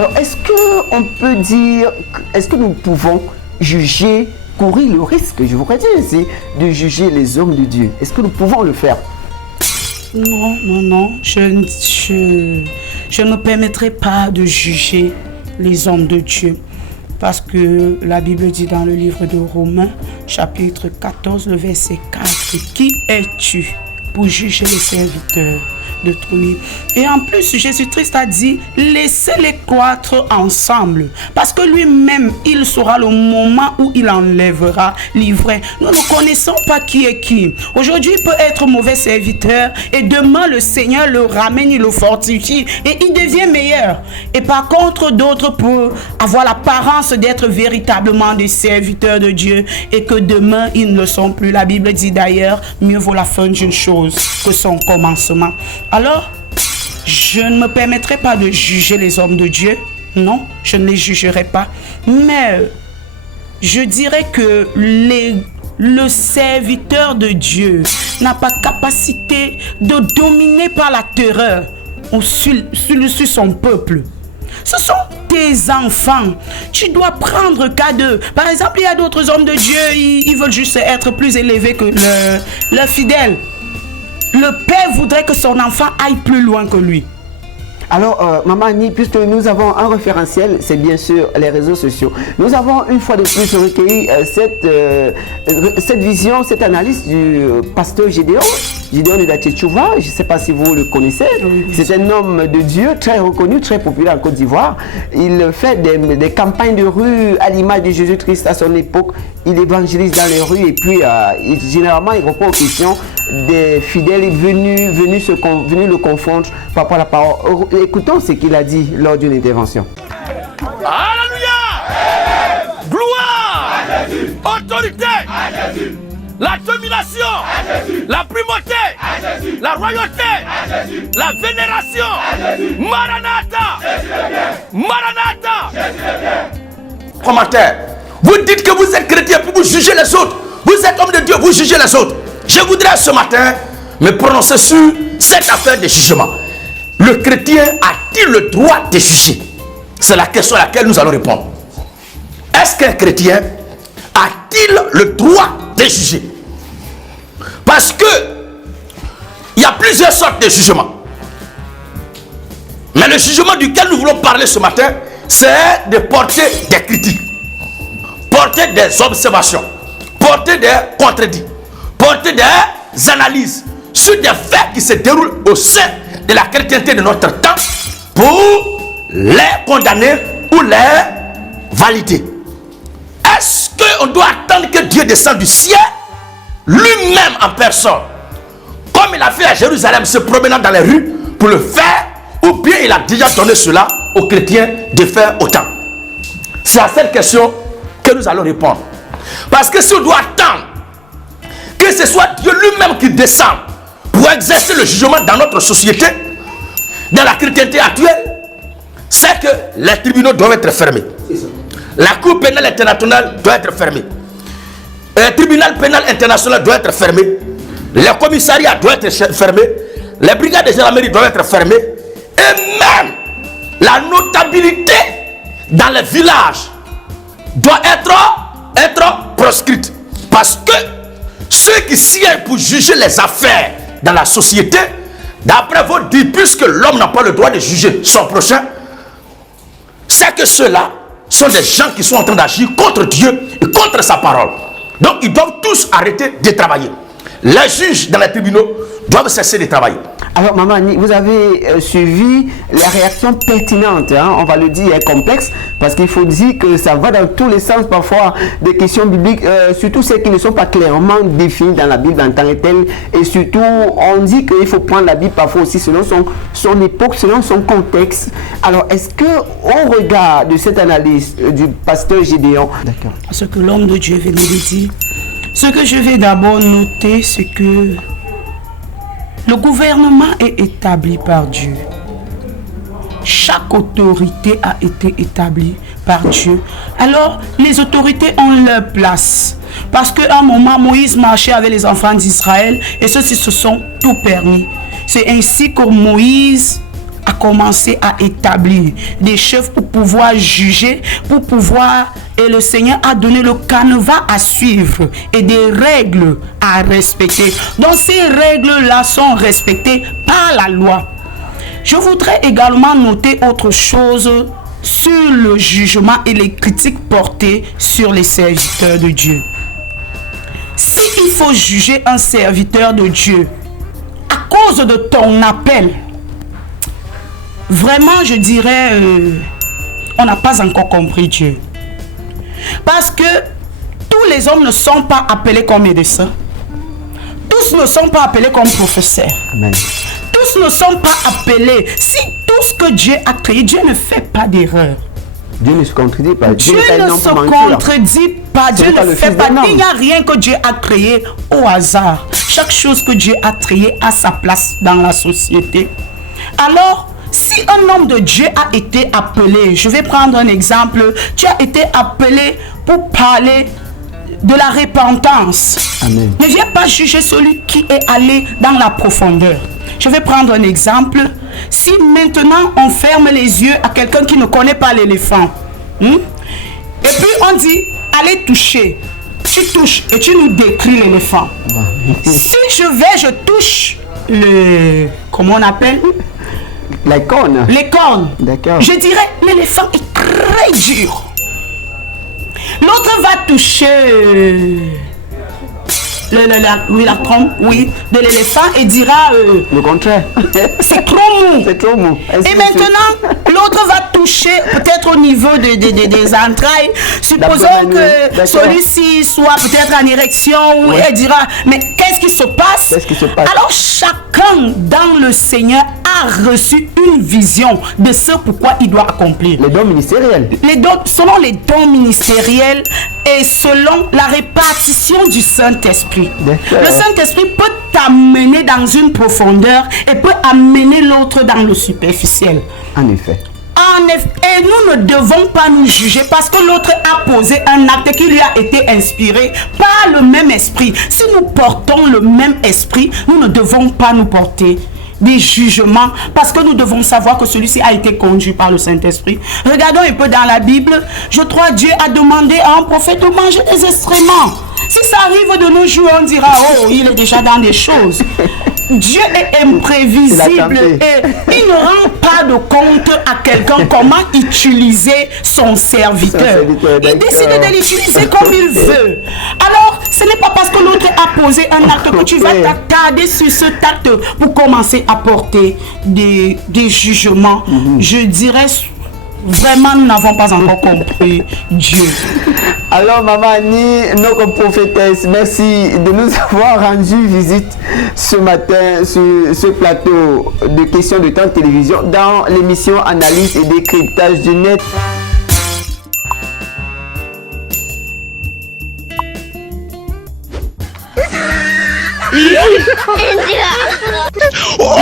Alors, est-ce qu'on peut dire, est-ce que nous pouvons juger, courir le risque, je voudrais dire ici, de juger les hommes de Dieu? Est-ce que nous pouvons le faire? Non. Je ne me permettrai pas de juger les hommes de Dieu. Parce que la Bible dit dans le livre de Romains, chapitre 14, le verset 4, « Qui es-tu pour juger les serviteurs d'autrui ?» Et en plus, Jésus-Christ a dit, laissez-les croître ensemble. Parce que lui-même, il saura le moment où il enlèvera l'ivraie. Nous ne connaissons pas qui est qui. Aujourd'hui, il peut être mauvais serviteur et demain, le Seigneur le ramène, il le fortifie et il devient meilleur. Et par contre, d'autres peuvent avoir l'apparence d'être véritablement des serviteurs de Dieu et que demain, ils ne le sont plus. La Bible dit d'ailleurs, mieux vaut la fin d'une chose que son commencement. Alors, je ne me permettrai pas de juger les hommes de Dieu. Non, je ne les jugerai pas. Mais je dirais que le serviteur de Dieu n'a pas capacité de dominer par la terreur sur son peuple. Ce sont tes enfants. Tu dois prendre cas d'eux. Par exemple, il y a d'autres hommes de Dieu, ils veulent juste être plus élevés que leurs fidèles. Le père voudrait que son enfant aille plus loin que lui. Alors, Maman Annie, puisque nous avons un référentiel, c'est bien sûr les réseaux sociaux. Nous avons une fois de plus recueilli cette vision, cette analyse du pasteur Gédéon de la Tchétchouva. Je ne sais pas si vous le connaissez. Oui. C'est un homme de Dieu très reconnu, très populaire en Côte d'Ivoire. Il fait des campagnes de rue à l'image de Jésus-Christ à son époque. Il évangélise dans les rues et puis généralement il répond aux questions des fidèles venus le confondre par rapport à la parole. Écoutons ce qu'il a dit lors d'une intervention. Alléluia! Gloire! Autorité! La domination! La primauté! La royauté! La vénération! Maranatha! Maranatha! Commentaire. Vous dites que vous êtes chrétien pour vous juger les autres. Vous êtes homme de Dieu, vous jugez les autres. Je voudrais ce matin me prononcer sur cette affaire de jugement. Le chrétien a-t-il le droit de juger? C'est la question à laquelle nous allons répondre. Est-ce qu'un chrétien a-t-il le droit de juger? Parce que il y a plusieurs sortes de jugements. Mais le jugement duquel nous voulons parler ce matin, c'est de porter des critiques, porter des observations, porter des contredits, porter des analyses sur des faits qui se déroulent au sein de la chrétienté de notre temps pour les condamner ou les valider. Est-ce qu'on doit attendre que Dieu descende du ciel lui-même en personne, comme il a fait à Jérusalem, se promenant dans les rues pour le faire, ou bien il a déjà donné cela aux chrétiens de faire autant? C'est à cette question que nous allons répondre. Parce que si on doit attendre que ce soit Dieu lui-même qui descende pour exercer le jugement dans notre société, dans la chrétienté actuelle, c'est que les tribunaux doivent être fermés. La Cour pénale internationale doit être fermée. Le tribunal pénal international doit être fermé. Les commissariats doivent être fermés. Les brigades de gendarmerie doivent être fermées. Et même la notabilité dans les villages doit être proscrite. Parce que ceux qui siègent pour juger les affaires dans la société, d'après vos dires, puisque l'homme n'a pas le droit de juger son prochain, c'est que ceux-là sont des gens qui sont en train d'agir contre Dieu et contre sa parole. Donc ils doivent tous arrêter de travailler. Les juges dans les tribunaux doivent cesser de travailler. Alors Maman Annie, vous avez suivi les réactions pertinentes, hein, on va le dire, complexe, parce qu'il faut dire que ça va dans tous les sens parfois des questions bibliques, surtout celles qui ne sont pas clairement définies dans la Bible en tant que telle, et surtout on dit qu'il faut prendre la Bible parfois aussi selon son époque, selon son contexte. Alors est-ce que au regard de cette analyse du pasteur Gédéon, d'accord, ce que l'homme de Dieu venait de dire, ce que je vais d'abord noter, c'est que le gouvernement est établi par Dieu. Chaque autorité a été établie par Dieu. Alors, les autorités ont leur place. Parce qu'à un moment, Moïse marchait avec les enfants d'Israël et ceux-ci se sont tout permis. C'est ainsi que Moïse a commencé à établir des chefs pour pouvoir juger, pour pouvoir... Et le Seigneur a donné le canevas à suivre et des règles à respecter. Donc ces règles-là sont respectées par la loi. Je voudrais également noter autre chose sur le jugement et les critiques portées sur les serviteurs de Dieu. S'il faut juger un serviteur de Dieu à cause de ton appel, vraiment je dirais, on n'a pas encore compris Dieu. Parce que tous les hommes ne sont pas appelés comme médecins. Tous ne sont pas appelés comme professeurs. Amen. Tous ne sont pas appelés. Si tout ce que Dieu a créé, Dieu ne fait pas d'erreur. Dieu ne se contredit pas. Dieu ne se contredit pas. Dieu ne fait pas. Il n'y a rien que Dieu a créé au hasard. Chaque chose que Dieu a créée a sa place dans la société. Alors, si un homme de Dieu a été appelé, je vais prendre un exemple, tu as été appelé pour parler de la repentance. Amen. Ne viens pas juger celui qui est allé dans la profondeur. Je vais prendre un exemple. Si maintenant on ferme les yeux à quelqu'un qui ne connaît pas l'éléphant, et puis on dit, allez toucher. Tu touches et tu nous décris l'éléphant. Si je touche le... Comment on appelle? Les cornes. Les cornes. D'accord. Je dirais, l'éléphant est très dur. L'autre va toucher la trompe, oui, de l'éléphant et dira... le contraire. C'est trop mou. C'est trop mou. Et maintenant, l'autre va toucher peut-être au niveau des entrailles. Supposons que celui-ci soit peut-être en érection, où elle dira, mais qu'est-ce qui se passe? Qu'est-ce qui se passe? Alors chacun dans le Seigneur a reçu une vision de ce pourquoi il doit accomplir. Les dons ministériels. Les dons, selon les dons ministériels et selon la répartition du Saint-Esprit. Le Saint-Esprit peut t'amener dans une profondeur et peut amener l'autre dans le superficiel. En effet. En effet, et nous ne devons pas nous juger parce que l'autre a posé un acte qui lui a été inspiré par le même esprit. Si nous portons le même esprit, nous ne devons pas nous porter des jugements parce que nous devons savoir que celui-ci a été conduit par le Saint-Esprit. Regardons un peu dans la Bible. Je crois Dieu a demandé à un prophète de manger des excréments. Si ça arrive de nos jours, on dira, oh, il est déjà dans des choses. Dieu est imprévisible et il ne rend pas de compte à quelqu'un comment utiliser son serviteur. Il décide de l'utiliser comme il veut. Alors, ce n'est pas parce que l'autre a posé un acte que tu vas t'attarder sur cet acte pour commencer à porter des jugements. Je dirais... Vraiment, nous n'avons pas encore compris Dieu. Alors, Maman Annie, notre prophétesse, merci de nous avoir rendu visite ce matin sur ce plateau de questions de temps de télévision dans l'émission Analyse et décryptage du net. Oh,